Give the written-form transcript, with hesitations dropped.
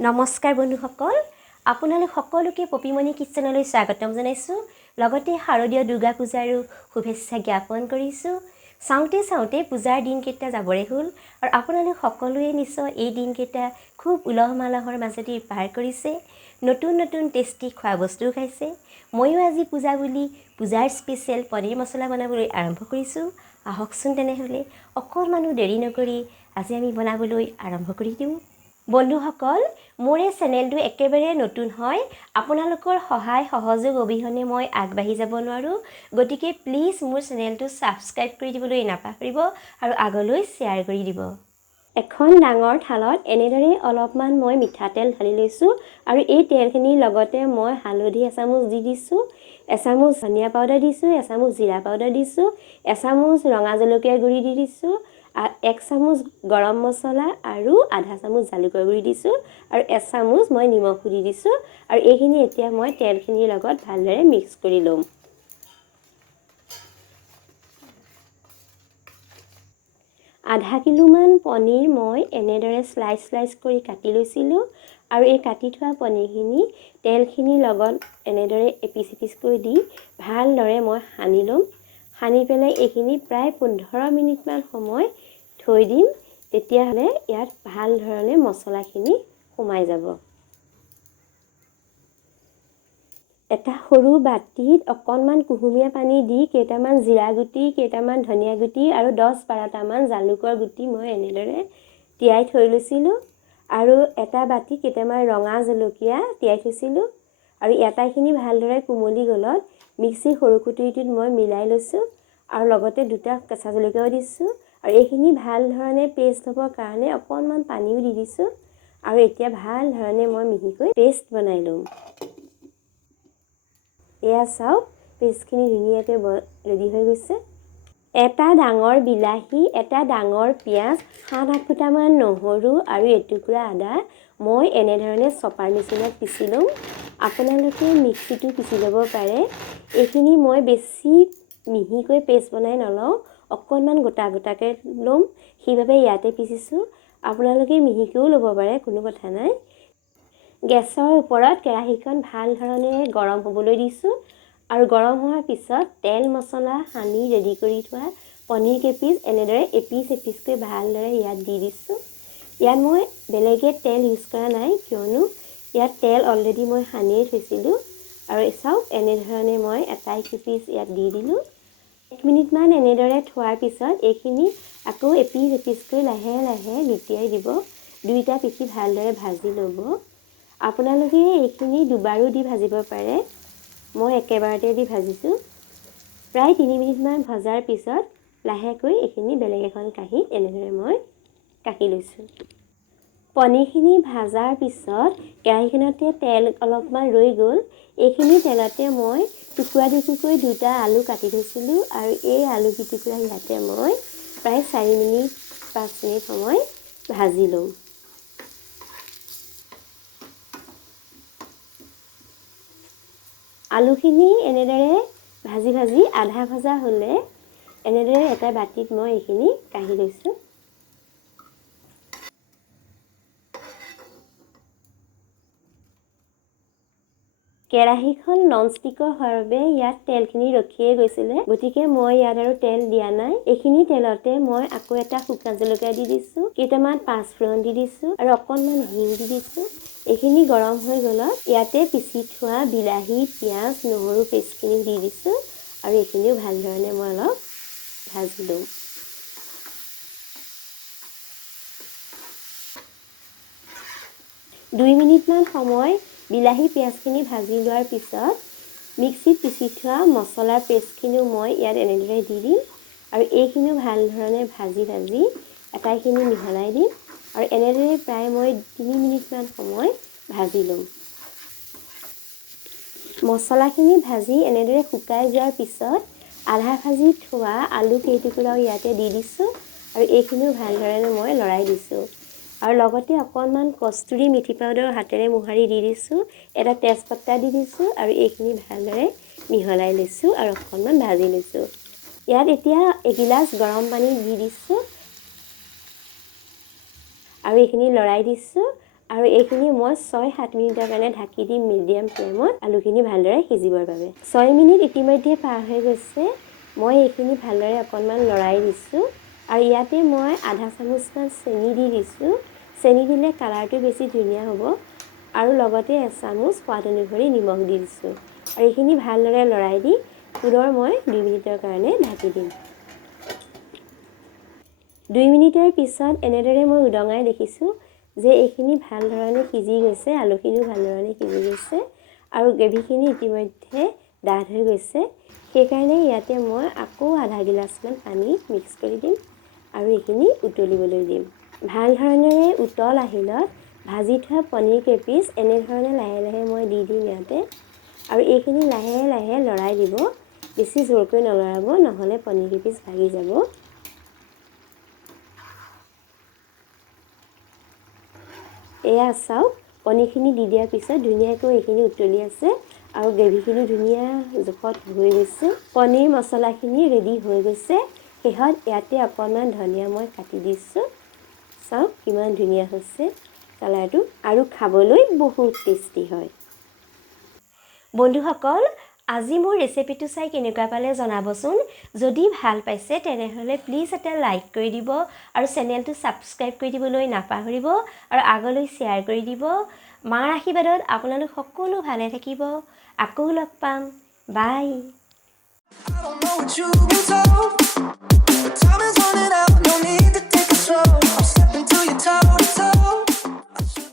নমস্কাৰ বন্ধুসকল, আপোনালোক সকলোকে পপিমনি কিটচেনলৈ স্বাগতম জনাইছোঁ। লগতে শাৰদীয় দুৰ্গা পূজাৰো শুভেচ্ছা জ্ঞাপন কৰিছোঁ। চাওঁতে পূজাৰ দিনকেইটা যাবৰে হ'ল আৰু আপোনালোক সকলোৱে নিশ্চয় এই দিনকেইটা খুব উলহ মালহৰ মাজেদি পাৰ কৰিছে। নতুন টেষ্টি খোৱা বস্তু খাইছে। ময়ো আজি পূজা বুলি পূজাৰ স্পেচিয়েল পনীৰ মছলা বনাবলৈ আৰম্ভ কৰিছোঁ। আহকচোন তেনেহ'লে অকণমানো দেৰি নকৰি আজি আমি বনাবলৈ আৰম্ভ কৰি দিওঁ। বন্ধুসকল, মোৰ এই চেনেলটো একেবাৰে নতুন হয়। আপোনালোকৰ সহায় সহযোগ অবিহনে মই আগবাঢ়ি যাব নোৱাৰোঁ। গতিকে প্লিজ মোৰ চেনেলটো ছাবস্ক্ৰাইব কৰি দিবলৈ নাপাহৰিব আৰু আগলৈ শ্বেয়াৰ কৰি দিব। এখন ডাঙৰ থালত এনেদৰে অলপমান মই মিঠাতেল ঢালি লৈছোঁ আৰু এই তেলখিনিৰ লগতে মই হালধি এচামুচ দি দিছোঁ, এচামুচ ধনিয়া পাউডাৰ দিছোঁ, এচামুচ জিৰা পাউডাৰ দিছোঁ, এচামুচ ৰঙা জলকীয়া গুড়ি দি দিছোঁ, 1 চামুচ গৰম মছলা আৰু আধা চামুচ জালুকৰ গুড়ি দিছোঁ আৰু 1 চামুচ মই নিমখ দি দিছোঁ আৰু এইখিনি এতিয়া মই তেলখিনিৰ লগত ভালদৰে মিক্স কৰি ল'ম। আধা কিলোমান পনীৰ মই এনেদৰে স্লাইচ কৰি কাটি লৈছিলোঁ আৰু এই কাটি থোৱা পনীৰখিনি তেলখিনিৰ লগত এনেদৰে এপিচ দি ভালদৰে মই সানি ল'ম। সানি পেলাই এইখিনি প্ৰায় 15 মিনিটমান সময় থৈ দিম। তেতিয়াহ'লে ইয়াত ভাল ধৰণে মছলাখিনি সোমাই যাব। এটা সৰু বাটিত অকণমান কুহুমীয়া পানী দি কেইটামান জিৰা গুটি, কেইটামান ধনিয়া গুটি আৰু 10-12টামান জালুকৰ গুটি মই এনেদৰে তিয়াই থৈ লৈছিলোঁ আৰু এটা বাটি কেইটামান ৰঙা জলকীয়া তিয়াই থৈছিলোঁ আৰু আটাইখিনি ভালদৰে কুমলি গ'লত মিক্সিৰ সৰু খুতুৰিটোত মই মিলাই লৈছোঁ আৰু লগতে 2টা কেঁচা জলকীয়াও দিছোঁ আৰু এইখিনি ভাল ধৰণে পেষ্ট হ'বৰ কাৰণে অকণমান পানীও দি দিছোঁ আৰু এতিয়া ভাল ধৰণে মই মিহিকৈ পেষ্ট বনাই ল'ম। এয়া চাওক, পেষ্টখিনি ধুনীয়াকৈ ৰেডি হৈ গৈছে। এটা ডাঙৰ বিলাহী, এটা ডাঙৰ পিঁয়াজ, 7-8 ফুটামান নহৰু আৰু এটুকুৰা আদা মই এনেধৰণে চপাৰ মেচিনত পিচি ল'ম। আপোনালোকে মিক্সিটো পিচি ল'ব পাৰে। এইখিনি মই বেছি মিহিকৈ পেষ্ট বনাই নলওঁ, অকণমান গোটাকৈ ল'ম, সেইবাবে ইয়াতে পিচিছোঁ। আপোনালোকে মিহিকৈও ল'ব পাৰে, কোনো কথা নাই। গেছৰ ওপৰত কেৰাহীখন ভাল ধৰণে গৰম হ'বলৈ দিছোঁ আৰু গৰম হোৱাৰ পিছত তেল মছলা সানি ৰেডি কৰি থোৱা পনীৰ কেইপিচ এনেদৰে এপিচকৈ ভালদৰে ইয়াত দি দিছোঁ। ইয়াত মই বেলেগে তেল ইউজ কৰা নাই, কিয়নো ইয়াত তেল অলৰেডি মই সানিয়ে থৈছিলোঁ আৰু চাওক এনেধৰণে মই এটাই কেইপিচ ইয়াত দি দিলোঁ। 1 মিনিটমান এনেদৰে থোৱাৰ পিছত এইখিনি আকৌ এপিচকৈ লাহে লুটিয়াই দিব। 2টা পিঠি ভালদৰে ভাজি ল'ব। আপোনালোকে এইখিনি দুবাৰো দি ভাজিব পাৰে, মই একেবাৰতে দি ভাজিছোঁ। প্ৰায় 3 মিনিটমান ভজাৰ পিছত লাহেকৈ এইখিনি বেলেগ এখন কাঁহীত এনেদৰে মই কাঢ়ি লৈছোঁ। পনীৰখিনি ভাজাৰ পিছত কেৰাহীখনতে তেল অলপমান ৰৈ গ'ল। এইখিনি তেলতে মই টুকুৰা 2টা আলু কাটি থৈছিলোঁ আৰু এই আলু টুকুৰা ইয়াতে মই প্ৰায় 4 মিনিট 5 মিনিট সময় ভাজি ল'ম। আলুখিনি এনেদৰে ভাজি আধা ভজা হ'লে এনেদৰে এটা বাটিত মই এইখিনি কাঢ়ি লৈছোঁ। কেৰাহীখন ননষ্টিকৰ হোৱাৰ বাবে ইয়াত তেলখিনি ৰখিয়ে গৈছিলে, গতিকে মই ইয়াত আৰু তেল দিয়া নাই। এইখিনি তেলতে মই আকৌ এটা শুকান জলকীয়া দি দিছোঁ, কেইটামান 5 ফুৰণ দি দিছোঁ আৰু অকণমান হিং দি দিছোঁ। এইখিনি গৰম হৈ গ'লত ইয়াতে পিচি থোৱা বিলাহী, পিঁয়াজ, নহৰু পেষ্টখিনি দি দিছোঁ আৰু এইখিনিও ভাল ধৰণে মই অলপ ভাজি ল'ম। দুই মিনিটমান সময় বিলাহী পিঁয়াজখিনি ভাজি লোৱাৰ পিছত মিক্সিত পিচি থোৱা মছলাৰ পেষ্টখিনিও মই ইয়াত এনেদৰে দি দিম আৰু এইখিনিও ভাল ধৰণে ভাজি আটাইখিনি মিহলাই দিম আৰু এনেদৰে প্ৰায় মই 3 মিনিটমান সময় ভাজি ল'ম। মছলাখিনি ভাজি এনেদৰে শুকাই যোৱাৰ পিছত আধা ভাজি থোৱা আলু কেইটুকুৰাও ইয়াতে দি দিছোঁ আৰু এইখিনিও ভাল ধৰণে মই লৰাই দিছোঁ আৰু লগতে অকণমান কস্তুৰী মেথি পাউডাৰ হাতেৰে মোহাৰি দি দিছোঁ, এটা তেজপাতা দি দিছোঁ আৰু এইখিনি ভালদৰে মিহলাই লৈছোঁ আৰু অকণমান ভাজি লৈছোঁ। ইয়াত এতিয়া এগিলাচ গৰম পানী দি দিছোঁ আৰু এইখিনি লৰাই দিছোঁ আৰু এইখিনি মই 6-7 মিনিটৰ কাৰণে ঢাকি দিম মিডিয়াম ফ্লেমত আলুখিনি ভালদৰে সিজিবৰ বাবে 6 মিনিট ইতিমধ্যে পাৰ হৈ গৈছে মই এইখিনি ভালদৰে অকণমান লৰাই দিছোঁ আৰু ইয়াতে মই আধা চামুচমান চেনি দি দিছোঁ চেনি দিলে কালাৰটো বেছি ধুনীয়া হ'ব আৰু লগতে এচামুচ সোৱাদ অনুসৰি নিমখ দি দিছোঁ আৰু এইখিনি ভালদৰে লৰাই দি পুনৰ মই 2 মিনিটৰ কাৰণে ঢাকি দিম 2 মিনিটৰ পিছত এনেদৰে মই উদঙাই দেখিছোঁ যে এইখিনি ভাল ধৰণে সিজি গৈছে আলুখিনিও ভাল ধৰণে সিজি গৈছে আৰু গ্ৰেভিখিনি ইতিমধ্যে ডাঠ হৈ গৈছে সেইকাৰণে ইয়াতে মই আকৌ আধা গিলাচমান পানী মিক্স কৰি দিম আৰু এইখিনি উতলিবলৈ দিম ভাল ধৰণেৰে উতল আহিলত ভাজি থোৱা পনীৰ কেইপিচ এনেধৰণে লাহে লাহে মই দি দিম ইয়াতে আৰু এইখিনি লাহে লাহে লৰাই দিব বেছি জোৰকৈ নলৰাব নহ'লে পনীৰ কেইপিচ ভাগি যাব এয়া চাওক পনীৰখিনি দি দিয়াৰ পিছত ধুনীয়াকৈ এইখিনি উতলি আছে আৰু গ্ৰেভিখিনি ধুনীয়া জোখত হৈ গৈছে পনীৰ মছলাখিনি ৰেডি হৈ গৈছে শেষত ইয়াতে অকণমান ধনিয়া মই কাটি দিছোঁ চাওক কিমান ধুনীয়া হৈছে কালাৰটো আৰু খাবলৈ বহুত টেষ্টি হয় বন্ধুসকল আজি মোৰ ৰেচিপিটো চাই কেনেকুৱা পালে জনাবচোন যদি ভাল পাইছে তেনেহ'লে প্লিজ এটা লাইক কৰি দিব আৰু চেনেলটো ছাবস্ক্ৰাইব কৰি দিবলৈ নাপাহৰিব আৰু আগলৈ শ্বেয়াৰ কৰি দিব মাৰ আশীৰ্বাদত আপোনালোক সকলো ভালে থাকিব আকৌ লগ পাম বাই I don't know what you've been told, but time is running out. No need to take it slow. I'm stepping to your toe to toe.